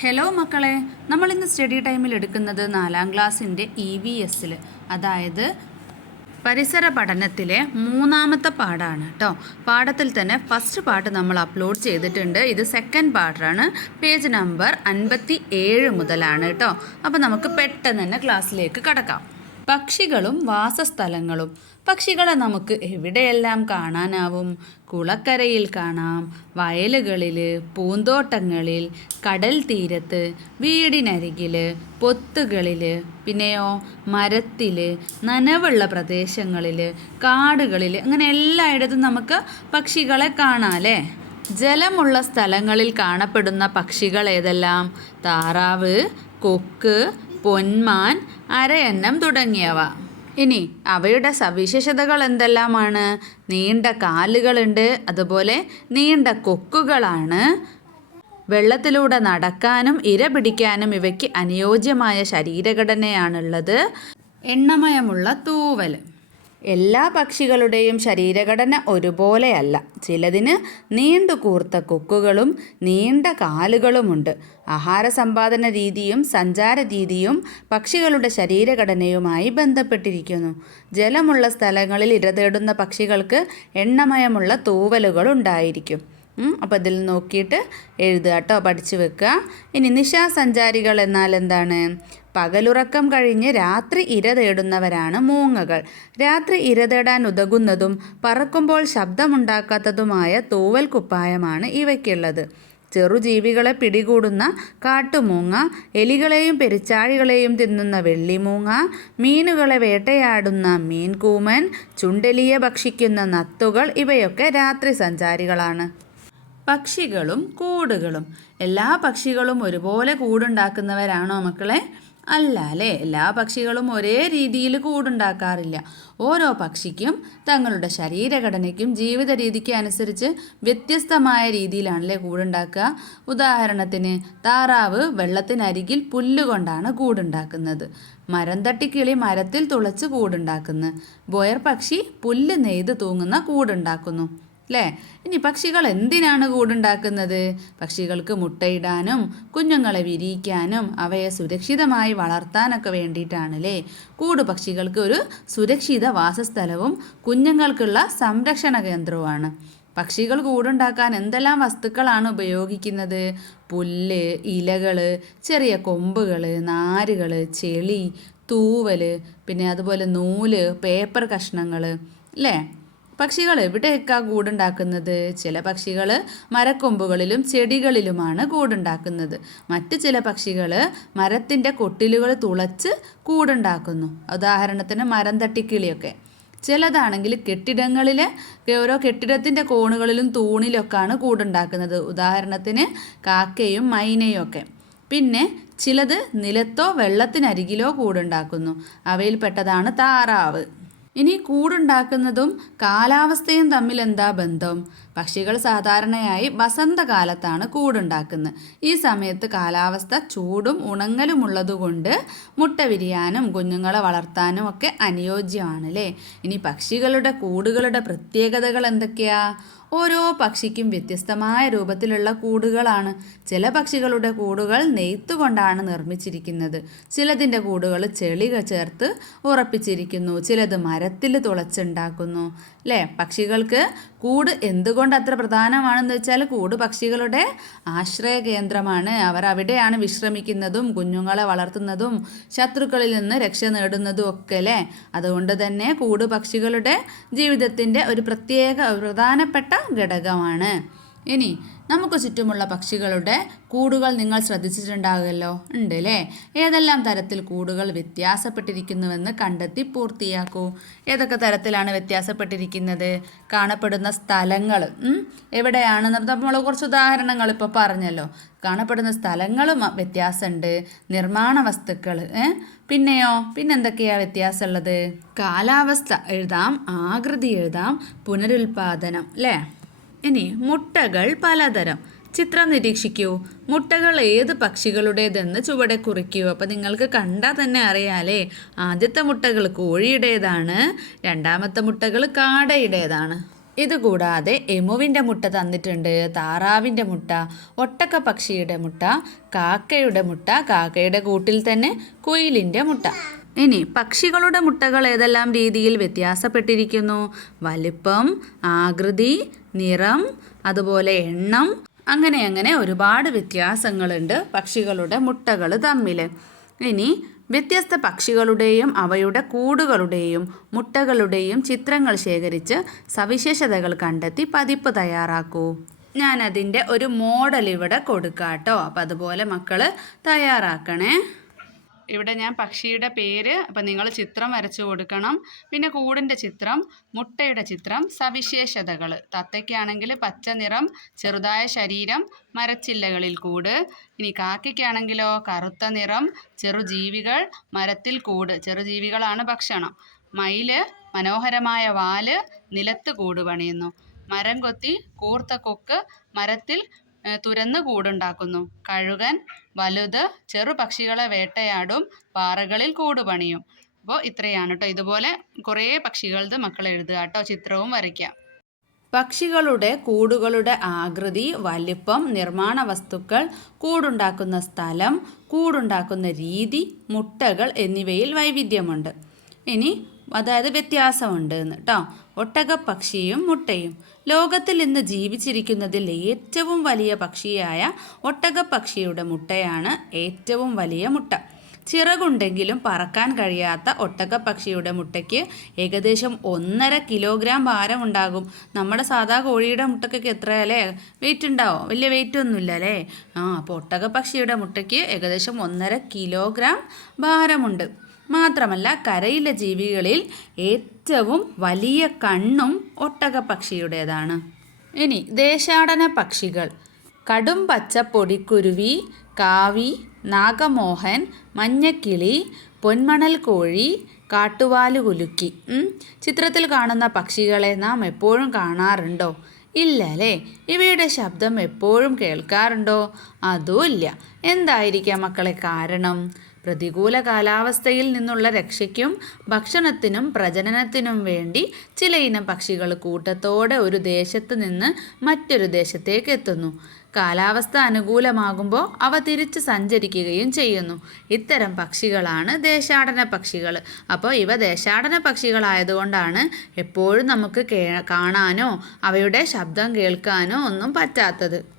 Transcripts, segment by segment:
Hello മക്കളെ. നമ്മൾ ഇന്ന് സ്റ്റഡി ടൈമിൽ എടുക്കുന്നത് നാലാം ക്ലാസ്സിന്റെ ഇ വി എസിൽ അതായത് പരിസര പഠനത്തിലെ മൂന്നാമത്തെ പാഠമാണ് കേട്ടോ പാഠത്തിൽ തന്നെ ഫസ്റ്റ് പാട്ട് നമ്മൾ അപ്ലോഡ് ചെയ്തിട്ടുണ്ട്. ഇത് സെക്കൻഡ് പാർട്ടാണ് പേജ് നമ്പർ അൻപത്തി ഏഴ് മുതലാണ് കേട്ടോ അപ്പോൾ നമുക്ക് പെട്ടെന്ന് തന്നെ ക്ലാസ്സിലേക്ക് കടക്കാം. പക്ഷികളും വാസസ്ഥലങ്ങളും. പക്ഷികളെ നമുക്ക് എവിടെയെല്ലാം കാണാനാവും? കുളക്കരയിൽ കാണാം വയലുകളിൽ പൂന്തോട്ടങ്ങളിൽ കടൽ തീരത്ത് വീടിനരികിൽ പൊത്തുകളിൽ പിന്നെയോ മരത്തിൽ നനവുള്ള പ്രദേശങ്ങളിൽ കാടുകളിൽ അങ്ങനെ എല്ലായിടത്തും നമുക്ക് പക്ഷികളെ കാണാമല്ലേ ജലമുള്ള സ്ഥലങ്ങളിൽ കാണപ്പെടുന്ന പക്ഷികൾ ഏതെല്ലാം താറാവ് കൊക്ക് പൊന്മാൻ അരയന്നം തുടങ്ങിയവ. ഇനി അവയുടെ സവിശേഷതകൾ എന്തെല്ലാമാണ്? നീണ്ട കാലുകളുണ്ട് അതുപോലെ നീണ്ട കൊക്കുകളാണ്. വെള്ളത്തിലൂടെ നടക്കാനും ഇര പിടിക്കാനും ഇവയ്ക്ക് അനുയോജ്യമായ ശരീരഘടനയാണുള്ളത്. എണ്ണമയമുള്ള തൂവൽ എല്ലാ പക്ഷികളുടെയും ശരീരഘടന ഒരുപോലെയല്ല. ചിലതിന് നീണ്ടു കൂർത്ത കൊക്കുകളും നീണ്ട കാലുകളുമുണ്ട്. ആഹാര സമ്പാദന രീതിയും സഞ്ചാര രീതിയും പക്ഷികളുടെ ശരീരഘടനയുമായി ബന്ധപ്പെട്ടിരിക്കുന്നു. ജലമുള്ള സ്ഥലങ്ങളിൽ ഇരതേടുന്ന പക്ഷികൾക്ക് എണ്ണമയമുള്ള തൂവലുകൾ ഉണ്ടായിരിക്കും. അപ്പോൾ ഇതിൽ നോക്കിയിട്ട് എഴുതുക കേട്ടോ പഠിച്ചു വെക്കുക. ഇനി നിശാസഞ്ചാരികൾ എന്നാൽ എന്താണ്? പകലുറക്കം കഴിഞ്ഞ് രാത്രി ഇര തേടുന്നവരാണ് മൂങ്ങകൾ. രാത്രി ഇര തേടാൻ ഉതകുന്നതും പറക്കുമ്പോൾ ശബ്ദമുണ്ടാക്കാത്തതുമായ തൂവൽ കുപ്പായമാണ് ഇവയ്ക്കുള്ളത്. ചെറുജീവികളെ പിടികൂടുന്ന കാട്ടുമൂങ്ങ എലികളെയും പെരിച്ചാഴികളെയും തിന്നുന്ന വെള്ളിമൂങ്ങ മീനുകളെ വേട്ടയാടുന്ന മീൻകൂമൻ ചുണ്ടലിയെ ഭക്ഷിക്കുന്ന നത്തുകൾ ഇവയൊക്കെ രാത്രി സഞ്ചാരികളാണ്. പക്ഷികളും കൂടുകളും. എല്ലാ പക്ഷികളും ഒരുപോലെ കൂടുണ്ടാക്കുന്നവരാണോ മക്കളെ? അല്ല അല്ലേ എല്ലാ പക്ഷികളും ഒരേ രീതിയിൽ കൂടുണ്ടാക്കാറില്ല. ഓരോ പക്ഷിക്കും തങ്ങളുടെ ശരീരഘടനയ്ക്കും ജീവിത രീതിക്കും അനുസരിച്ച് വ്യത്യസ്തമായ രീതിയിലാണല്ലേ കൂടുണ്ടാക്കുക. ഉദാഹരണത്തിന് താറാവ് വെള്ളത്തിനരികിൽ പുല്ലുകൊണ്ടാണ് കൂടുണ്ടാക്കുന്നത്. മരം തട്ടിക്കിളി മരത്തിൽ തുളച്ച് കൂടുണ്ടാക്കുന്നു. ബോയർ പക്ഷി പുല്ല് നെയ്ത് തൂങ്ങുന്ന കൂടുണ്ടാക്കുന്നു. അല്ലേ ഇനി പക്ഷികൾ എന്തിനാണ് കൂടുണ്ടാക്കുന്നത്? പക്ഷികൾക്ക് മുട്ടയിടാനും കുഞ്ഞുങ്ങളെ വിരിയിക്കാനും അവയെ സുരക്ഷിതമായി വളർത്താനൊക്കെ വേണ്ടിയിട്ടാണല്ലേ കൂട് പക്ഷികൾക്ക് ഒരു സുരക്ഷിത വാസസ്ഥലവും കുഞ്ഞുങ്ങൾക്കുള്ള സംരക്ഷണ കേന്ദ്രവുമാണ്. പക്ഷികൾ കൂടുണ്ടാക്കാൻ എന്തെല്ലാം വസ്തുക്കളാണ് ഉപയോഗിക്കുന്നത്? പുല്ല് ഇലകൾ ചെറിയ കൊമ്പുകൾ നാരുകൾ ചെളി തൂവൽ പിന്നെ അതുപോലെ നൂൽ പേപ്പർ കഷ്ണങ്ങൾ അല്ലേ പക്ഷികൾ എവിടെയൊക്കെ കൂടുണ്ടാക്കുന്നത്? ചില പക്ഷികൾ മരക്കൊമ്പുകളിലും ചെടികളിലുമാണ് കൂടുണ്ടാക്കുന്നത്. മറ്റ് ചില പക്ഷികൾ മരത്തിന്റെ കൊട്ടിലുകൾ തുളച്ച് കൂടുണ്ടാക്കുന്നു. ഉദാഹരണത്തിന് മരം തട്ടിക്കിളിയൊക്കെ. ചിലതാണെങ്കിൽ കെട്ടിടങ്ങളിൽ ഓരോ കെട്ടിടത്തിന്റെ കോണുകളിലും തൂണിലൊക്കെയാണ് കൂടുണ്ടാക്കുന്നത്. ഉദാഹരണത്തിന് കാക്കയും മൈനയും ഒക്കെ. പിന്നെ ചിലത് നിലത്തോ വെള്ളത്തിനരികിലോ കൂടുണ്ടാക്കുന്നു. അവയിൽപ്പെട്ടതാണ് താറാവ്. ഇനി കൂടുണ്ടാക്കുന്നതും കാലാവസ്ഥയും തമ്മിൽ എന്താ ബന്ധം? പക്ഷികൾ സാധാരണയായി വസന്തകാലത്താണ് കൂടുണ്ടാക്കുന്നത്. ഈ സമയത്ത് കാലാവസ്ഥ ചൂടും ഉണങ്ങലും ഉള്ളതുകൊണ്ട് മുട്ട വിരിയാനും കുഞ്ഞുങ്ങളെ വളർത്താനും ഒക്കെ അനുയോജ്യമാണ് അല്ലേ ഇനി പക്ഷികളുടെ കൂടുകളുടെ പ്രത്യേകതകൾ എന്തൊക്കെയാ? ഓരോ പക്ഷിക്കും വ്യത്യസ്തമായ രൂപത്തിലുള്ള കൂടുകളാണ്. ചില പക്ഷികളുടെ കൂടുകൾ നെയ്ത്തുകൊണ്ടാണ് നിർമ്മിച്ചിരിക്കുന്നത്. ചിലതിന്റെ കൂടുകൾ ചെളി ചേർത്ത് ഉറപ്പിച്ചിരിക്കുന്നു. ചിലത് മരത്തിൽ തുളച്ചുണ്ടാക്കുന്നു. അല്ലേ പക്ഷികൾക്ക് കൂട് എന്തുകൊണ്ട് അത്ര പ്രധാനമാണെന്ന് വെച്ചാൽ കൂട് പക്ഷികളുടെ ആശ്രയ കേന്ദ്രമാണ് അവർ അവിടെയാണ് വിശ്രമിക്കുന്നതും കുഞ്ഞുങ്ങളെ വളർത്തുന്നതും ശത്രുക്കളിൽ നിന്ന് രക്ഷ നേടുന്നതും ഒക്കെ അല്ലേ അതുകൊണ്ട് തന്നെ കൂട് പക്ഷികളുടെ ജീവിതത്തിന്റെ ഒരു പ്രത്യേക പ്രധാനപ്പെട്ട ഘടകമാണ്. ഇനി നമുക്ക് ചുറ്റുമുള്ള പക്ഷികളുടെ കൂടുകൾ നിങ്ങൾ ശ്രദ്ധിച്ചിട്ടുണ്ടാകുമല്ലോ? ഉണ്ട് അല്ലേ ഏതെല്ലാം തരത്തിൽ കൂടുകൾ വ്യത്യാസപ്പെട്ടിരിക്കുന്നുവെന്ന് കണ്ടെത്തി പൂർത്തിയാക്കൂ. ഏതൊക്കെ തരത്തിലാണ് വ്യത്യാസപ്പെട്ടിരിക്കുന്നത്? കാണപ്പെടുന്ന സ്ഥലങ്ങൾ എവിടെയാണ്? നമ്മൾ കുറച്ച് ഉദാഹരണങ്ങൾ ഇപ്പോൾ പറഞ്ഞല്ലോ. കാണപ്പെടുന്ന സ്ഥലങ്ങളും വ്യത്യാസമുണ്ട് നിർമ്മാണ വസ്തുക്കൾ പിന്നെയോ? പിന്നെന്തൊക്കെയാണ് വ്യത്യാസമുള്ളത്? കാലാവസ്ഥ എഴുതാം ആകൃതി എഴുതാം പുനരുൽപാദനം അല്ലേ? ഇനി മുട്ടകൾ പലതരം. ചിത്രം നിരീക്ഷിക്കൂ. മുട്ടകൾ ഏത് പക്ഷികളുടേതെന്ന് ചുവടെ കുറിക്കൂ. അപ്പോൾ നിങ്ങൾക്ക് കണ്ടാൽ തന്നെ അറിയാലേ. ആദ്യത്തെ മുട്ടകൾ കോഴിയുടേതാണ്. രണ്ടാമത്തെ മുട്ടകൾ കാടയുടേതാണ്. ഇതുകൂടാതെ എമുവിന്റെ മുട്ട തന്നിട്ടുണ്ട് താറാവിന്റെ മുട്ട ഒട്ടക്ക പക്ഷിയുടെ മുട്ട കാക്കയുടെ മുട്ട കാക്കയുടെ കൂട്ടിൽ തന്നെ കുയിലിന്റെ മുട്ട. ഇനി പക്ഷികളുടെ മുട്ടകൾ ഏതെല്ലാം രീതിയിൽ വ്യത്യാസപ്പെട്ടിരിക്കുന്നു? വലിപ്പം ആകൃതി നിറം അതുപോലെ എണ്ണം. അങ്ങനെ അങ്ങനെ ഒരുപാട് വ്യത്യാസങ്ങളുണ്ട് പക്ഷികളുടെ മുട്ടകൾ തമ്മിൽ ഇനി വ്യത്യസ്ത പക്ഷികളുടെയും അവയുടെ കൂടുകളുടെയും മുട്ടകളുടെയും ചിത്രങ്ങൾ ശേഖരിച്ച് സവിശേഷതകൾ കണ്ടെത്തി പതിപ്പ് തയ്യാറാക്കൂ. ഞാനതിന്റെ ഒരു മോഡൽ ഇവിടെ കൊടുക്കാട്ടോ. അപ്പം അതുപോലെ മക്കൾ തയ്യാറാക്കണേ. ഇവിടെ ഞാൻ പക്ഷിയുടെ പേര് അപ്പം നിങ്ങൾ ചിത്രം വരച്ചു കൊടുക്കണം. പിന്നെ കൂടിന്റെ ചിത്രം മുട്ടയുടെ ചിത്രം സവിശേഷതകൾ. തത്തയ്ക്കാണെങ്കിൽ പച്ച നിറം ചെറുതായ ശരീരം മരച്ചില്ലകളിൽ കൂട്. ഇനി കാക്കയ്ക്കാണെങ്കിലോ കറുത്ത നിറം ചെറുജീവികൾ മരത്തിൽ കൂട്. ചെറുജീവികളാണ് ഭക്ഷണം. മയിൽ മനോഹരമായ വാൽ നിലത്ത് കൂട് പണിയുന്നു. മരം കൊത്തി കൂർത്ത കൊക്ക് മരത്തിൽ തുരന്ന് കൂടുണ്ടാക്കുന്നു. കഴുകൻ വലുത് ചെറു പക്ഷികളെ വേട്ടയാടും പാറകളിൽ കൂട് പണിയും. അപ്പോൾ ഇത്രയാണ് കേട്ടോ ഇതുപോലെ കുറേ പക്ഷികളത് മക്കൾ എഴുതുക കേട്ടോ ചിത്രവും വരയ്ക്കാം. പക്ഷികളുടെ കൂടുകളുടെ ആകൃതി വലിപ്പം നിർമ്മാണ വസ്തുക്കൾ കൂടുണ്ടാക്കുന്ന സ്ഥലം കൂടുണ്ടാക്കുന്ന രീതി മുട്ടകൾ എന്നിവയിൽ വൈവിധ്യമുണ്ട്. ഇനി അതായത് വ്യത്യാസമുണ്ട് എന്ന് കേട്ടോ ഒട്ടകപ്പക്ഷിയും മുട്ടയും. ലോകത്തിൽ ഇന്ന് ജീവിച്ചിരിക്കുന്നതിൽ ഏറ്റവും വലിയ പക്ഷിയായ ഒട്ടകപ്പക്ഷിയുടെ മുട്ടയാണ് ഏറ്റവും വലിയ മുട്ട. ചിറകുണ്ടെങ്കിലും പറക്കാൻ കഴിയാത്ത ഒട്ടകപ്പക്ഷിയുടെ മുട്ടയ്ക്ക് ഏകദേശം ഒന്നര കിലോഗ്രാം ഭാരം ഉണ്ടാകും. നമ്മുടെ സാധാ കോഴിയുടെ മുട്ടയ്ക്കൊക്കെ എത്രയല്ലേ? വെയിറ്റ് ഉണ്ടാവോ? വലിയ വെയിറ്റ് ഒന്നുമില്ല അല്ലേ? ആ അപ്പോൾ ഒട്ടകപ്പക്ഷിയുടെ മുട്ടയ്ക്ക് ഏകദേശം ഒന്നര കിലോഗ്രാം ഭാരമുണ്ട്. മാത്രമല്ല കരയിലെ ജീവികളിൽ ഏറ്റവും വലിയ കണ്ണും ഒട്ടക പക്ഷിയുടേതാണ് ഇനി ദേശാടന പക്ഷികൾ. കടും പച്ച പൊടിക്കുരുവി കാവി നാഗമോഹൻ മഞ്ഞക്കിളി പൊന്മണൽ കോഴി കാട്ടുവാൽ കുലുക്കി. ചിത്രത്തിൽ കാണുന്ന പക്ഷികളെ നാം എപ്പോഴും കാണാറുണ്ടോ? ഇല്ല അല്ലേ ഇവയുടെ ശബ്ദം എപ്പോഴും കേൾക്കാറുണ്ടോ? അതുമില്ല എന്തായിരിക്കാം മക്കളെ കാരണം? പ്രതികൂല കാലാവസ്ഥയിൽ നിന്നുള്ള രക്ഷയ്ക്കും ഭക്ഷണത്തിനും പ്രജനനത്തിനും വേണ്ടി ചിലയിനം പക്ഷികൾ കൂട്ടത്തോടെ ഒരു ദേശത്ത് നിന്ന് മറ്റൊരു ദേശത്തേക്ക് എത്തുന്നു. കാലാവസ്ഥ അനുകൂലമാകുമ്പോൾ അവ തിരിച്ച് സഞ്ചരിക്കുകയും ചെയ്യുന്നു. ഇത്തരം പക്ഷികളാണ് ദേശാടന പക്ഷികൾ. അപ്പോൾ ഇവ ദേശാടന പക്ഷികളായതുകൊണ്ടാണ് എപ്പോഴും നമുക്ക് കാണാനോ അവയുടെ ശബ്ദം കേൾക്കാനോ ഒന്നും പറ്റാത്തത്.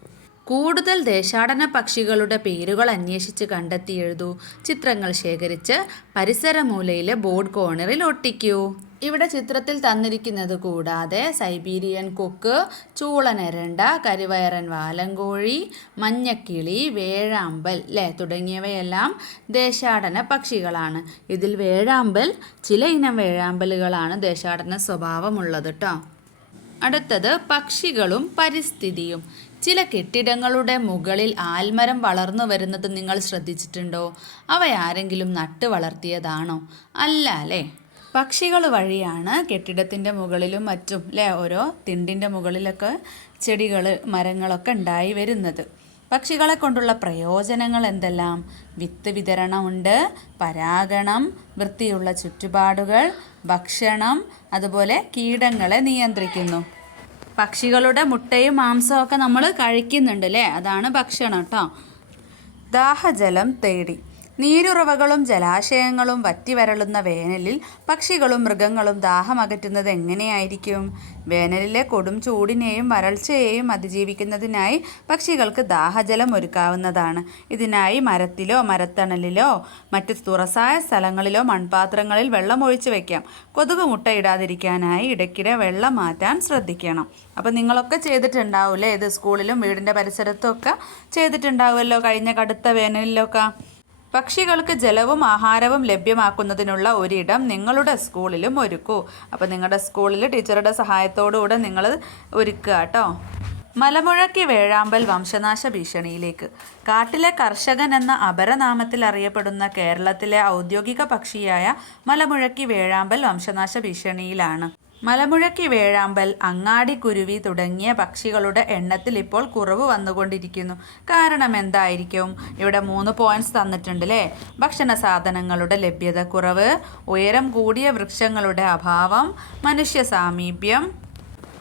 കൂടുതൽ ദേശാടന പക്ഷികളുടെ പേരുകൾ അന്വേഷിച്ച് കണ്ടെത്തി എഴുതൂ ചിത്രങ്ങൾ ശേഖരിച്ച് പരിസരമൂലയിലെ ബോർഡ് കോർണറിൽ ഒട്ടിക്കൂ. ഇവിടെ ചിത്രത്തിൽ തന്നിരിക്കുന്നത് കൂടാതെ സൈബീരിയൻ കൊക്ക് ചൂളനരണ്ട കരിവയറൻ വാലങ്കോഴി മഞ്ഞക്കിളി വേഴാമ്പൽ അല്ലേ തുടങ്ങിയവയെല്ലാം ദേശാടന പക്ഷികളാണ്. ഇതിൽ വേഴാമ്പൽ ചില ഇനം വേഴാമ്പലുകളാണ് ദേശാടന സ്വഭാവമുള്ളത് കേട്ടോ അടുത്തത് പക്ഷികളും പരിസ്ഥിതിയും. ചില കെട്ടിടങ്ങളുടെ മുകളിൽ ആൽമരം വളർന്നു വരുന്നത് നിങ്ങൾ ശ്രദ്ധിച്ചിട്ടുണ്ടോ? അവയാരെങ്കിലും നട്ടു വളർത്തിയതാണോ? അല്ല അല്ലേ? പക്ഷികൾ വഴിയാണ് കെട്ടിടത്തിന്റെ മുകളിലും മറ്റും അല്ലേ? ഓരോ തിണ്ടിന്റെ മുകളിലൊക്കെ ചെടികൾ മരങ്ങളൊക്കെ ഉണ്ടായി വരുന്നത്. പക്ഷികളെ കൊണ്ടുള്ള പ്രയോജനങ്ങൾ എന്തെല്ലാം? വിത്ത് വിതരണമുണ്ട് പരാഗണം വൃത്തിയുള്ള ചുറ്റുപാടുകൾ ഭക്ഷണം അതുപോലെ കീടങ്ങളെ നിയന്ത്രിക്കുന്നു. പക്ഷികളുടെ മുട്ടയും മാംസവും ഒക്കെ നമ്മൾ കഴിക്കുന്നുണ്ട് അല്ലേ അതാണ് ഭക്ഷണം കേട്ടോ ദാഹജലം തേടി. നീരുറവകളും ജലാശയങ്ങളും വറ്റിവരളുന്ന വേനലിൽ പക്ഷികളും മൃഗങ്ങളും ദാഹമകറ്റുന്നത് എങ്ങനെയായിരിക്കും? വേനലിലെ കൊടും ചൂടിനെയും വരൾച്ചയെയും അതിജീവിക്കുന്നതിനായി പക്ഷികൾക്ക് ദാഹജലം ഒരുക്കാവുന്നതാണ്. ഇതിനായി മരത്തിലോ മരത്തണലിലോ മറ്റ് തുറസായ സ്ഥലങ്ങളിലോ മൺപാത്രങ്ങളിൽ വെള്ളം ഒഴിച്ചു വെക്കാം. കൊതുക് മുട്ടയിടാതിരിക്കാനായി ഇടയ്ക്കിടെ വെള്ളം മാറ്റാൻ ശ്രദ്ധിക്കണം. അപ്പോൾ നിങ്ങളൊക്കെ ചെയ്തിട്ടുണ്ടാവില്ലേ? ഇത് സ്കൂളിലും വീടിന്റെ പരിസരത്തും ഒക്കെ ചെയ്തിട്ടുണ്ടാവുമല്ലോ? കഴിഞ്ഞ കടുത്ത വേനലിലൊക്കെ? പക്ഷികൾക്ക് ജലവും ആഹാരവും ലഭ്യമാക്കുന്നതിനുള്ള ഒരിടം നിങ്ങളുടെ സ്കൂളിലും ഒരുക്കൂ. അപ്പോൾ നിങ്ങളുടെ സ്കൂളിൽ ടീച്ചറുടെ സഹായത്തോടുകൂടെ നിങ്ങൾ ഒരുക്കുക കേട്ടോ. മലമുഴക്കി വേഴാമ്പൽ വംശനാശ ഭീഷണിയിലേക്ക്. കാട്ടിലെ കർഷകൻ എന്ന അപരനാമത്തിൽ അറിയപ്പെടുന്ന കേരളത്തിലെ ഔദ്യോഗിക പക്ഷിയായ മലമുഴക്കി വേഴാമ്പൽ വംശനാശ ഭീഷണിയിലാണ്. മലമുഴക്കി വേഴാമ്പൽ അങ്ങാടി കുരുവി തുടങ്ങിയ പക്ഷികളുടെ എണ്ണത്തിൽ ഇപ്പോൾ കുറവ് വന്നുകൊണ്ടിരിക്കുന്നു. കാരണം എന്തായിരിക്കും? ഇവിടെ മൂന്ന് പോയിന്റ്സ് തന്നിട്ടുണ്ട് അല്ലേ ഭക്ഷണ സാധനങ്ങളുടെ ലഭ്യത കുറവ് ഉയരം കൂടിയ വൃക്ഷങ്ങളുടെ അഭാവം മനുഷ്യ സാമീപ്യം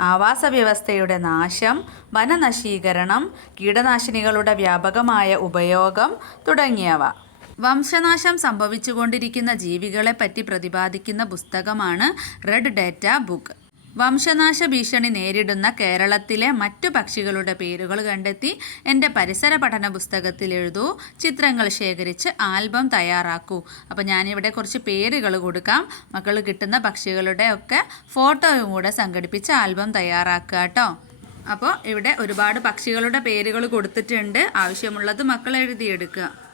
ആവാസ വ്യവസ്ഥയുടെ നാശം വനനശീകരണം കീടനാശിനികളുടെ വ്യാപകമായ ഉപയോഗം തുടങ്ങിയവ. വംശനാശം സംഭവിച്ചുകൊണ്ടിരിക്കുന്ന ജീവികളെപ്പറ്റി പ്രതിപാദിക്കുന്ന പുസ്തകമാണ് റെഡ് ഡേറ്റ ബുക്ക് വംശനാശ ഭീഷണി നേരിടുന്ന കേരളത്തിലെ മറ്റു പക്ഷികളുടെ പേരുകൾ കണ്ടെത്തി എന്റെ പരിസര പഠന പുസ്തകത്തിൽ എഴുതൂ. ചിത്രങ്ങൾ ശേഖരിച്ച് ആൽബം തയ്യാറാക്കൂ. അപ്പോൾ ഞാനിവിടെ കുറച്ച് പേരുകൾ കൊടുക്കാം. മക്കൾ കിട്ടുന്ന പക്ഷികളുടെ ഒക്കെ ഫോട്ടോയും കൂടെ സംഘടിപ്പിച്ച് ആൽബം തയ്യാറാക്കുക കേട്ടോ അപ്പോൾ ഇവിടെ ഒരുപാട് പക്ഷികളുടെ പേരുകൾ കൊടുത്തിട്ടുണ്ട്. ആവശ്യമുള്ളത് മക്കൾ എഴുതിയെടുക്കുക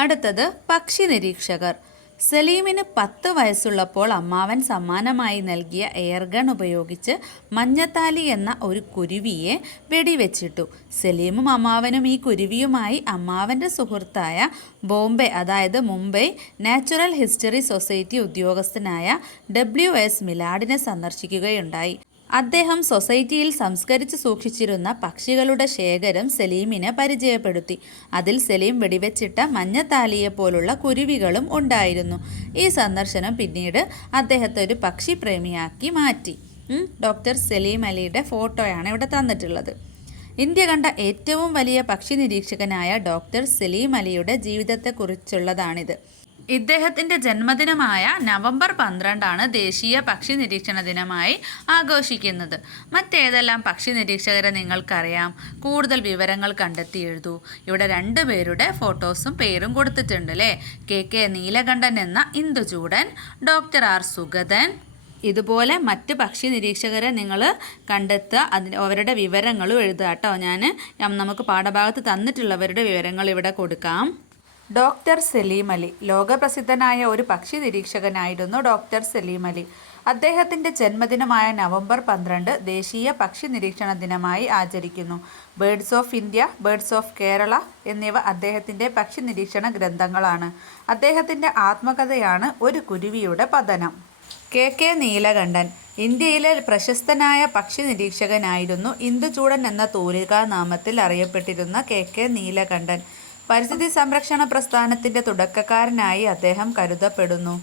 അടുത്തത് പക്ഷി നിരീക്ഷകർ. സലീമിന് പത്ത് വയസ്സുള്ളപ്പോൾ അമ്മാവൻ സമ്മാനമായി നൽകിയ എയർഗൺ ഉപയോഗിച്ച് മഞ്ഞത്താലി എന്ന ഒരു കുരുവിയെ വെടിവെച്ചിട്ടു. സലീമും അമ്മാവനും ഈ കുരുവിയുമായി അമ്മാവന്റെ സുഹൃത്തായ ബോംബെ അതായത് മുംബൈ നാച്ചുറൽ ഹിസ്റ്ററി സൊസൈറ്റി ഉദ്യോഗസ്ഥനായ ഡബ്ല്യു എസ് മിലാഡിനെ സന്ദർശിക്കുകയുണ്ടായി. അദ്ദേഹം സൊസൈറ്റിയിൽ സംസ്കരിച്ച് സൂക്ഷിച്ചിരുന്ന പക്ഷികളുടെ ശേഖരം സലീമിന് പരിചയപ്പെടുത്തി. അതിൽ സലീം വെടിവെച്ചിട്ട മഞ്ഞത്താലിയെ പോലുള്ള കുരുവികളും ഉണ്ടായിരുന്നു. ഈ സന്ദർശനം പിന്നീട് അദ്ദേഹത്തെ ഒരു പക്ഷിപ്രേമിയാക്കി മാറ്റി. ഡോക്ടർ സലീം അലിയുടെ ഫോട്ടോയാണ് ഇവിടെ തന്നിട്ടുള്ളത്. ഇന്ത്യ കണ്ട ഏറ്റവും വലിയ പക്ഷി നിരീക്ഷകനായ ഡോക്ടർ സലീം അലിയുടെ ജീവിതത്തെക്കുറിച്ചുള്ളതാണിത്. ഇദ്ദേഹത്തിന്റെ ജന്മദിനമായ നവംബർ പന്ത്രണ്ടാണ് ദേശീയ പക്ഷി നിരീക്ഷണ ദിനമായി ആഘോഷിക്കുന്നത്. മറ്റേതെല്ലാം പക്ഷി നിരീക്ഷകരെ നിങ്ങൾക്കറിയാം? കൂടുതൽ വിവരങ്ങൾ കണ്ടെത്തി എഴുതൂ. ഇവിടെ രണ്ട് പേരുടെ ഫോട്ടോസും പേരും കൊടുത്തിട്ടുണ്ട് അല്ലേ കെ കെ നീലകണ്ഠൻ എന്ന ഇന്ദുചൂടൻ ഡോക്ടർ ആർ സുഗതൻ. ഇതുപോലെ മറ്റ് പക്ഷി നിരീക്ഷകരെ നിങ്ങൾ കണ്ടെത്തുക. അതിന് അവരുടെ വിവരങ്ങളും എഴുതുക കേട്ടോ. ഞാൻ നമുക്ക് പാഠഭാഗത്ത് തന്നിട്ടുള്ളവരുടെ വിവരങ്ങൾ ഇവിടെ കൊടുക്കാം. ഡോക്ടർ സലീം അലി. ലോകപ്രസിദ്ധനായ ഒരു പക്ഷി നിരീക്ഷകനായിരുന്നു ഡോക്ടർ സലീം അലി. അദ്ദേഹത്തിന്റെ ജന്മദിനമായ നവംബർ പന്ത്രണ്ട് ദേശീയ പക്ഷി നിരീക്ഷണ ദിനമായി ആചരിക്കുന്നു. Birds of India birds of Kerala എന്നിവ അദ്ദേഹത്തിന്റെ പക്ഷി നിരീക്ഷണ ഗ്രന്ഥങ്ങളാണ്. അദ്ദേഹത്തിന്റെ ആത്മകഥയാണ് ഒരു കുരുവിയുടെ പതനം. കെ. കെ. നീലകണ്ഠൻ. ഇന്ത്യയിലെ പ്രശസ്തനായ പക്ഷി നിരീക്ഷകനായിരുന്നു ഇന്ദുചൂടൻ എന്ന തൂലികാ നാമത്തിൽ അറിയപ്പെട്ടിരുന്ന കെ. കെ. നീലകണ്ഠൻ. പരിസ്ഥിതി സംരക്ഷണ പ്രസ്ഥാനത്തിന്റെ തുടക്കക്കാരനായി അദ്ദേഹം കരുതപ്പെടുന്നു.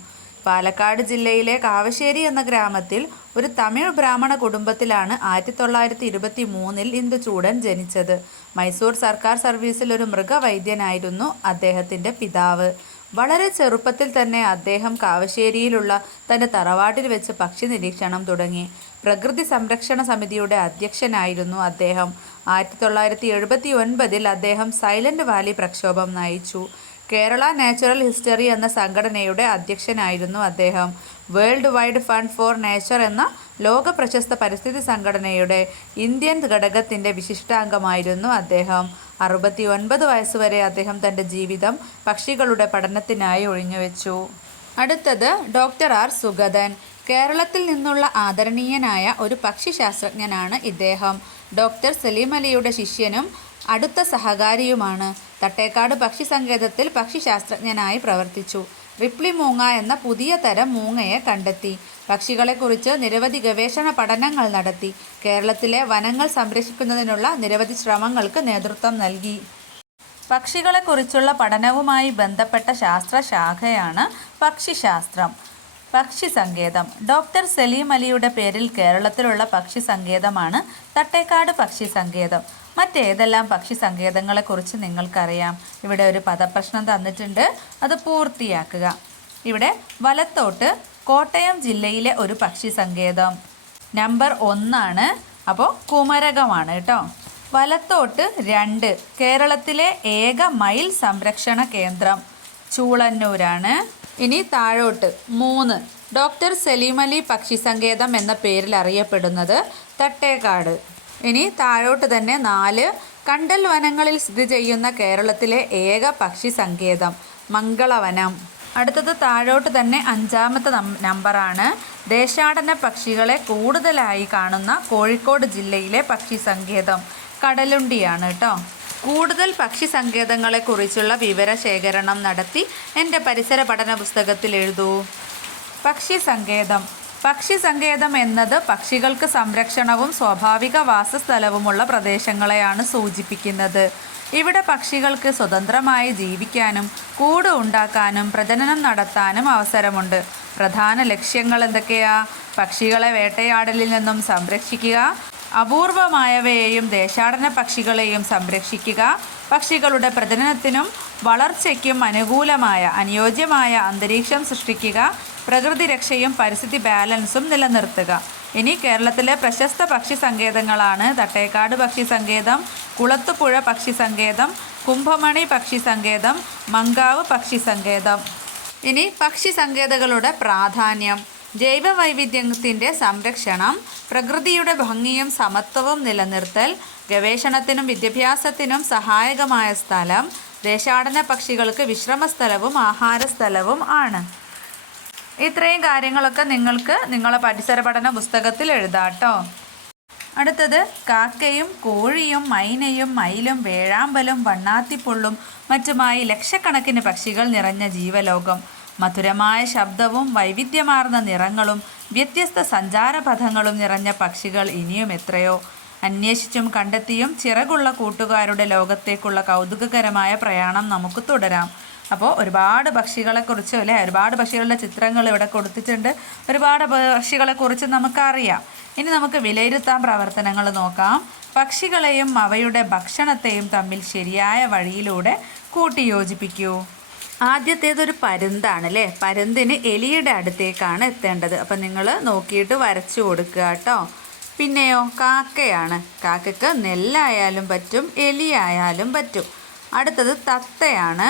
പാലക്കാട് ജില്ലയിലെ കാവശ്ശേരി എന്ന ഗ്രാമത്തിൽ ഒരു തമിഴ് ബ്രാഹ്മണ കുടുംബത്തിലാണ് ആയിരത്തി തൊള്ളായിരത്തി ഇരുപത്തി മൂന്നിൽ ഇന്ദുചൂടൻ ജനിച്ചത്. മൈസൂർ സർക്കാർ സർവീസിൽ ഒരു മൃഗവൈദ്യനായിരുന്നു അദ്ദേഹത്തിന്റെ പിതാവ്. വളരെ ചെറുപ്പത്തിൽ തന്നെ അദ്ദേഹം കാവശ്ശേരിയിലുള്ള തന്റെ തറവാട്ടിൽ വെച്ച് പക്ഷി നിരീക്ഷണം തുടങ്ങി. പ്രകൃതി സംരക്ഷണ സമിതിയുടെ അധ്യക്ഷനായിരുന്നു അദ്ദേഹം. ആയിരത്തി തൊള്ളായിരത്തി എഴുപത്തി ഒൻപതിൽ അദ്ദേഹം സൈലന്റ് വാലി പ്രക്ഷോഭം നയിച്ചു. കേരള നാച്ചുറൽ ഹിസ്റ്ററി എന്ന സംഘടനയുടെ അധ്യക്ഷനായിരുന്നു അദ്ദേഹം. World wide fund for nature എന്ന ലോക പ്രശസ്ത പരിസ്ഥിതി സംഘടനയുടെ ഇന്ത്യൻ ഘടകത്തിന്റെ വിശിഷ്ടാംഗമായിരുന്നു അദ്ദേഹം. അറുപത്തി ഒൻപത് വയസ്സുവരെ അദ്ദേഹം തന്റെ ജീവിതം പക്ഷികളുടെ പഠനത്തിനായി ഒഴിഞ്ഞുവെച്ചു. അടുത്തത് ഡോക്ടർ ആർ സുഗതൻ. കേരളത്തിൽ നിന്നുള്ള ആദരണീയനായ ഒരു പക്ഷിശാസ്ത്രജ്ഞനാണ് ഇദ്ദേഹം. ഡോക്ടർ സലീം അലിയുടെ ശിഷ്യനും അടുത്ത സഹകാരിയുമാണ്. തട്ടേക്കാട് പക്ഷി സങ്കേതത്തിൽ പക്ഷിശാസ്ത്രജ്ഞനായി പ്രവർത്തിച്ചു. റിപ്ലി മൂങ്ങ എന്ന പുതിയ തരം മൂങ്ങയെ കണ്ടെത്തി. പക്ഷികളെക്കുറിച്ച് നിരവധി ഗവേഷണ പഠനങ്ങൾ നടത്തി. കേരളത്തിലെ വനങ്ങൾ സംരക്ഷിക്കുന്നതിനുള്ള നിരവധി ശ്രമങ്ങൾക്ക് നേതൃത്വം നൽകി. പക്ഷികളെക്കുറിച്ചുള്ള പഠനവുമായി ബന്ധപ്പെട്ട ശാസ്ത്രശാഖയാണ് പക്ഷിശാസ്ത്രം. പക്ഷി സങ്കേതം ഡോക്ടർ സലീം അലിയുടെ പേരിൽ കേരളത്തിലുള്ള പക്ഷി സങ്കേതമാണ് തട്ടേക്കാട് പക്ഷി സങ്കേതം മറ്റേതെല്ലാം പക്ഷി സങ്കേതങ്ങളെക്കുറിച്ച് നിങ്ങൾക്കറിയാം. ഇവിടെ ഒരു പദപ്രശ്നം തന്നിട്ടുണ്ട്. അത് പൂർത്തിയാക്കുക. ഇവിടെ വലത്തോട്ട് കോട്ടയം ജില്ലയിലെ ഒരു പക്ഷി സങ്കേതം നമ്പർ ഒന്നാണ്. അപ്പോൾ കുമരകമാണ് കേട്ടോ. വലത്തോട്ട് രണ്ട്. കേരളത്തിലെ ഏക മയിൽ സംരക്ഷണ കേന്ദ്രം. ചൂളന്നൂരാണ്. ഇനി താഴോട്ട് മൂന്ന്. ഡോക്ടർ സലീമലി പക്ഷി സങ്കേതം എന്ന പേരിൽ അറിയപ്പെടുന്നത് തട്ടേക്കാട്. ഇനി താഴോട്ട് തന്നെ നാല്. കണ്ടൽ വനങ്ങളിൽ സ്ഥിതി ചെയ്യുന്ന കേരളത്തിലെ ഏക പക്ഷി സങ്കേതം മംഗളവനം. അടുത്തത് താഴോട്ട് തന്നെ അഞ്ചാമത്തെ നമ്പറാണ്. ദേശാടന പക്ഷികളെ കൂടുതലായി കാണുന്ന കോഴിക്കോട് ജില്ലയിലെ പക്ഷി സങ്കേതം കടലുണ്ടിയാണ് കേട്ടോ. കൂടുതൽ പക്ഷി സങ്കേതങ്ങളെക്കുറിച്ചുള്ള വിവരശേഖരണം നടത്തി എന്റെ പരിസര പഠന പുസ്തകത്തിൽ എഴുതൂ. പക്ഷി സങ്കേതം പക്ഷി സങ്കേതം എന്നത് പക്ഷികൾക്ക് സംരക്ഷണവും സ്വാഭാവിക വാസസ്ഥലവുമുള്ള പ്രദേശങ്ങളെയാണ് സൂചിപ്പിക്കുന്നത്. ഇവിടെ പക്ഷികൾക്ക് സ്വതന്ത്രമായി ജീവിക്കാനും കൂട് ഉണ്ടാക്കാനും പ്രജനനം നടത്താനും അവസരമുണ്ട്. പ്രധാന ലക്ഷ്യങ്ങൾ എന്തൊക്കെയാ? പക്ഷികളെ വേട്ടയാടലിൽ നിന്നും സംരക്ഷിക്കുക അപൂർവമായവയെയും ദേശാടന പക്ഷികളെയും സംരക്ഷിക്കുക. പക്ഷികളുടെ പ്രജനനത്തിനും വളർച്ചയ്ക്കും അനുകൂലമായ അനുയോജ്യമായ അന്തരീക്ഷം സൃഷ്ടിക്കുക. പ്രകൃതി രക്ഷയും പരിസ്ഥിതി ബാലൻസും നിലനിർത്തുക. ഇനി കേരളത്തിലെ പ്രശസ്ത പക്ഷി സങ്കേതങ്ങളാണ് തട്ടേക്കാട് പക്ഷി സങ്കേതം കുളത്തുപുഴ പക്ഷി സങ്കേതം കുംഭമണി പക്ഷി സങ്കേതം മങ്കാവ് പക്ഷി സങ്കേതം. ഇനി പക്ഷി സങ്കേതങ്ങളുടെ പ്രാധാന്യം. ജൈവ വൈവിധ്യത്തിന്റെ സംരക്ഷണം പ്രകൃതിയുടെ ഭംഗിയും സമത്വവും നിലനിർത്തൽ ഗവേഷണത്തിനും വിദ്യാഭ്യാസത്തിനും സഹായകമായ സ്ഥലം ദേശാടന പക്ഷികൾക്ക് വിശ്രമസ്ഥലവും ആഹാരസ്ഥലവും ആണ്. ഇത്രയും കാര്യങ്ങളൊക്കെ നിങ്ങൾക്ക് നിങ്ങളെ പരിസര പഠന പുസ്തകത്തിൽ എഴുതാട്ടോ. അടുത്തത് കാക്കയും കോഴിയും മൈനയും മയിലും വേഴാമ്പലും വണ്ണാത്തിപ്പുള്ളും മറ്റുമായി ലക്ഷക്കണക്കിന് പക്ഷികൾ നിറഞ്ഞ ജീവലോകം. മധുരമായ ശബ്ദവും വൈവിധ്യമാർന്ന നിറങ്ങളും വ്യത്യസ്ത സഞ്ചാരപഥങ്ങളും നിറഞ്ഞ പക്ഷികൾ ഇനിയും എത്രയോ. അന്വേഷിച്ചും കണ്ടെത്തിയും ചിറകുള്ള കൂട്ടുകാരുടെ ലോകത്തേക്കുള്ള കൗതുകകരമായ പ്രയാണം നമുക്ക് തുടരാം. അപ്പോൾ ഒരുപാട് പക്ഷികളെക്കുറിച്ച് അല്ലേ? ഒരുപാട് പക്ഷികളുടെ ചിത്രങ്ങൾ ഇവിടെ കൊടുത്തിട്ടുണ്ട്. ഒരുപാട് പക്ഷികളെക്കുറിച്ച് നമുക്കറിയാം. ഇനി നമുക്ക് വിലയിരുത്താൻ പ്രവർത്തനങ്ങൾ നോക്കാം. പക്ഷികളെയും അവയുടെ ഭക്ഷണത്തെയും തമ്മിൽ ശരിയായ വഴിയിലൂടെ കൂട്ടിയോജിപ്പിക്കൂ. ആദ്യത്തേതൊരു പരുന്താണ് അല്ലേ പരുന്തിന് എലിയുടെ അടുത്തേക്കാണ് എത്തേണ്ടത്. അപ്പം നിങ്ങൾ നോക്കിയിട്ട് വരച്ചു കൊടുക്കുക കേട്ടോ. പിന്നെയോ കാക്കയാണ്. കാക്കയ്ക്ക് നെല്ലായാലും പറ്റും എലിയായാലും പറ്റും. അടുത്തത് തത്തയാണ്.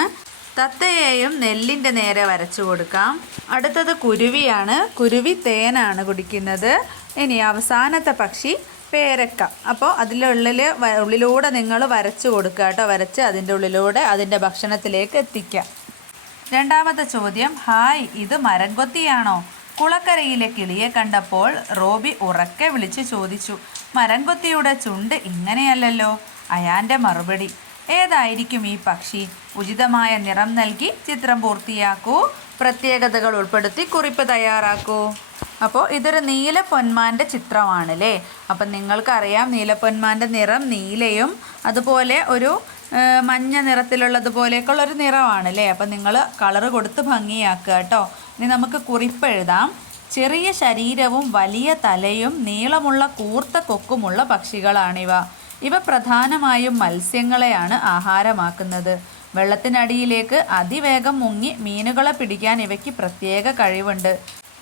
തത്തയെയും നെല്ലിന്റെ നേരെ വരച്ചു കൊടുക്കാം. അടുത്തത് കുരുവിയാണ്. കുരുവി തേനാണ് കുടിക്കുന്നത്. ഇനി അവസാനത്തെ പക്ഷി പേരക്ക. അപ്പോൾ അതിലുള്ളിൽ ഉള്ളിലൂടെ നിങ്ങൾ വരച്ചു കൊടുക്കുക കേട്ടോ. വരച്ച് അതിന്റെ ഉള്ളിലൂടെ അതിന്റെ ഭക്ഷണത്തിലേക്ക് എത്തിക്കാം രണ്ടാമത്തെ ചോദ്യം ഹായ് ഇത് മരംകൊത്തിയാണോ? കുളക്കരയിലെ കിളിയെ കണ്ടപ്പോൾ റോബി ഉറക്കെ വിളിച്ചു ചോദിച്ചു മരംകൊത്തിയുടെ ചുണ്ട് ഇങ്ങനെയല്ലല്ലോ? അയാന്റെ മറുപടി ഏതായിരിക്കും ഈ പക്ഷി? ഉചിതമായ നിറം നൽകി ചിത്രം പൂർത്തിയാക്കൂ പ്രത്യേകതകൾ ഉൾപ്പെടുത്തി കുറിപ്പ് തയ്യാറാക്കൂ. അപ്പോൾ ഇതൊരു നീല പൊന്മാന്റെ ചിത്രമാണല്ലേ? അപ്പം നിങ്ങൾക്കറിയാം നീലപ്പൊന്മാന്റെ നിറം നീലയും അതുപോലെ ഒരു മഞ്ഞ നിറത്തിലുള്ളതുപോലെയൊക്കെയുള്ള ഒരു നിറമാണ് അല്ലേ അപ്പം നിങ്ങൾ കളറ് കൊടുത്ത് ഭംഗിയാക്കുക കേട്ടോ. ഇനി നമുക്ക് കുറിപ്പ് എഴുതാം. ചെറിയ ശരീരവും വലിയ തലയും നീളമുള്ള കൂർത്ത കൊക്കുമുള്ള പക്ഷികളാണിവ. ഇവ പ്രധാനമായും മത്സ്യങ്ങളെയാണ് ആഹാരമാക്കുന്നത്. വെള്ളത്തിനടിയിലേക്ക് അതിവേഗം മുങ്ങി മീനുകളെ പിടിക്കാൻ ഇവയ്ക്ക് പ്രത്യേക കഴിവുണ്ട്.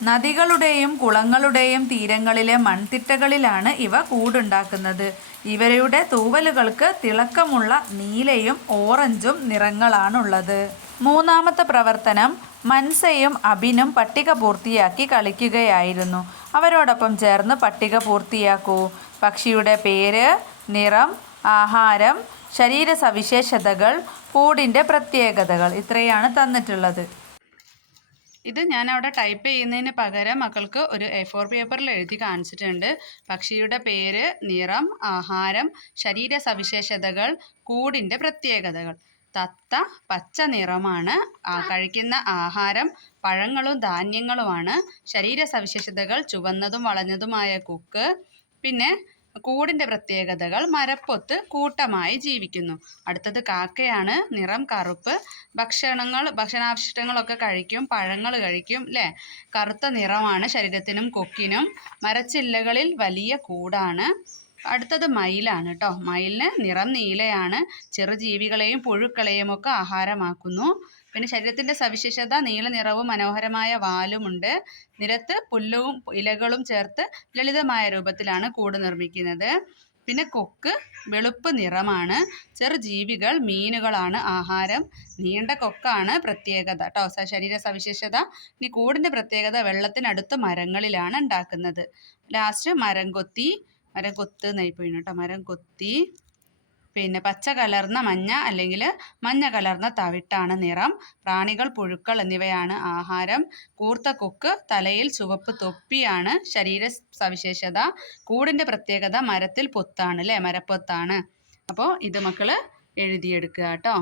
നദികളുടെയും കുളങ്ങളുടെയും തീരങ്ങളിലെ മൺതിട്ടകളിലാണ് ഇവ കൂടുണ്ടാക്കുന്നത്. ഇവരുടെ തൂവലുകൾക്ക് തിളക്കമുള്ള നീലയും ഓറഞ്ചും നിറങ്ങളാണുള്ളത്. മൂന്നാമത്തെ പ്രവർത്തനം മൻസയും അബിനും പട്ടിക പൂർത്തിയാക്കി കളിക്കുകയായിരുന്നു. അവരോടൊപ്പം ചേർന്ന് പട്ടിക പൂർത്തിയാക്കൂ. പക്ഷിയുടെ പേര് നിറം ആഹാരം ശരീര സവിശേഷതകൾ കൂടിന്റെ പ്രത്യേകതകൾ ഇത്രയാണ് തന്നിട്ടുള്ളത്. ഇത് ഞാൻ അവിടെ ടൈപ്പ് ചെയ്യുന്നതിന് പകരം മക്കൾക്ക് ഒരു എ ഫോർ പേപ്പറിൽ എഴുതി കാണിച്ചിട്ടുണ്ട്. പക്ഷിയുടെ പേര് നിറം ആഹാരം ശരീര സവിശേഷതകൾ കൂടിന്റെ പ്രത്യേകതകൾ. തത്ത പച്ച നിറമാണ്. കഴിക്കുന്ന ആഹാരം പഴങ്ങളും ധാന്യങ്ങളുമാണ്. ശരീര സവിശേഷതകൾ ചുവന്നതും വളഞ്ഞതുമായ കൊക്ക്. പിന്നെ കൂടിന്റെ പ്രത്യേകതകൾ മരപ്പൊത്ത് കൂട്ടമായി ജീവിക്കുന്നു. അടുത്തത് കാക്കയാണ്. നിറം കറുപ്പ്. ഭക്ഷണങ്ങൾ ഭക്ഷണാവശിഷ്ടങ്ങളൊക്കെ കഴിക്കും. പഴങ്ങൾ കഴിക്കും അല്ലേ കറുത്ത നിറമാണ് ശരീരത്തിനും കൊക്കിനും. മരച്ചില്ലകളിൽ വലിയ കൂടാണ്. അടുത്തത് മയിലാണ് കേട്ടോ മയിലിന് നിറം നീലയാണ്. ചെറുജീവികളെയും പുഴുക്കളെയും ഒക്കെ ആഹാരമാക്കുന്നു. പിന്നെ ശരീരത്തിന്റെ സവിശേഷത നീല നിറവും മനോഹരമായ വാലുമുണ്ട്. നിരത്ത് പുല്ലും ഇലകളും ചേർത്ത് ലളിതമായ രൂപത്തിലാണ് കൂട് നിർമ്മിക്കുന്നത്. പിന്നെ കൊക്ക് വെളുപ്പ് നിറമാണ്. ചെറുജീവികൾ മീനുകളാണ് ആഹാരം. നീണ്ട കൊക്കാണ് പ്രത്യേകത കേട്ടോ ശരീര സവിശേഷത. ഇനി കൂടിന്റെ പ്രത്യേകത വെള്ളത്തിനടുത്ത് മരങ്ങളിലാണ് ഉണ്ടാക്കുന്നത്. ലാസ്റ്റ് മരം കൊത്തി. മരം കൊത്ത് നയിപ്പോയി കേട്ടോ മരം കൊത്തി. പിന്നെ പച്ച കലർന്ന മഞ്ഞ അല്ലെങ്കിൽ മഞ്ഞ കലർന്ന തവിട്ടാണ് നിറം. പ്രാണികൾ പുഴുക്കൾ എന്നിവയാണ് ആഹാരം. കൂർത്ത കൊക്ക് തലയിൽ ചുവപ്പ് തൊപ്പിയാണ് ശരീര സവിശേഷത. കൂടിന്റെ പ്രത്യേകത മരത്തിൽ പൊത്താണ് അല്ലേ മരപ്പൊത്താണ്. അപ്പോൾ ഇത് മക്കൾ എഴുതിയെടുക്കുക കേട്ടോ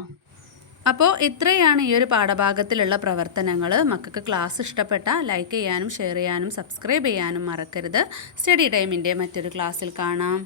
അപ്പോൾ ഇത്രയാണ് ഈ ഒരു പാഠഭാഗത്തിലുള്ള പ്രവർത്തനങ്ങൾ മക്കൾക്ക് ക്ലാസ് ഇഷ്ടപ്പെട്ട ലൈക്ക് ചെയ്യാനും ഷെയർ ചെയ്യാനും സബ്സ്ക്രൈബ് ചെയ്യാനും മറക്കരുത്. സ്റ്റഡി ടൈമിന്റെ മറ്റൊരു ക്ലാസ്സിൽ കാണാം.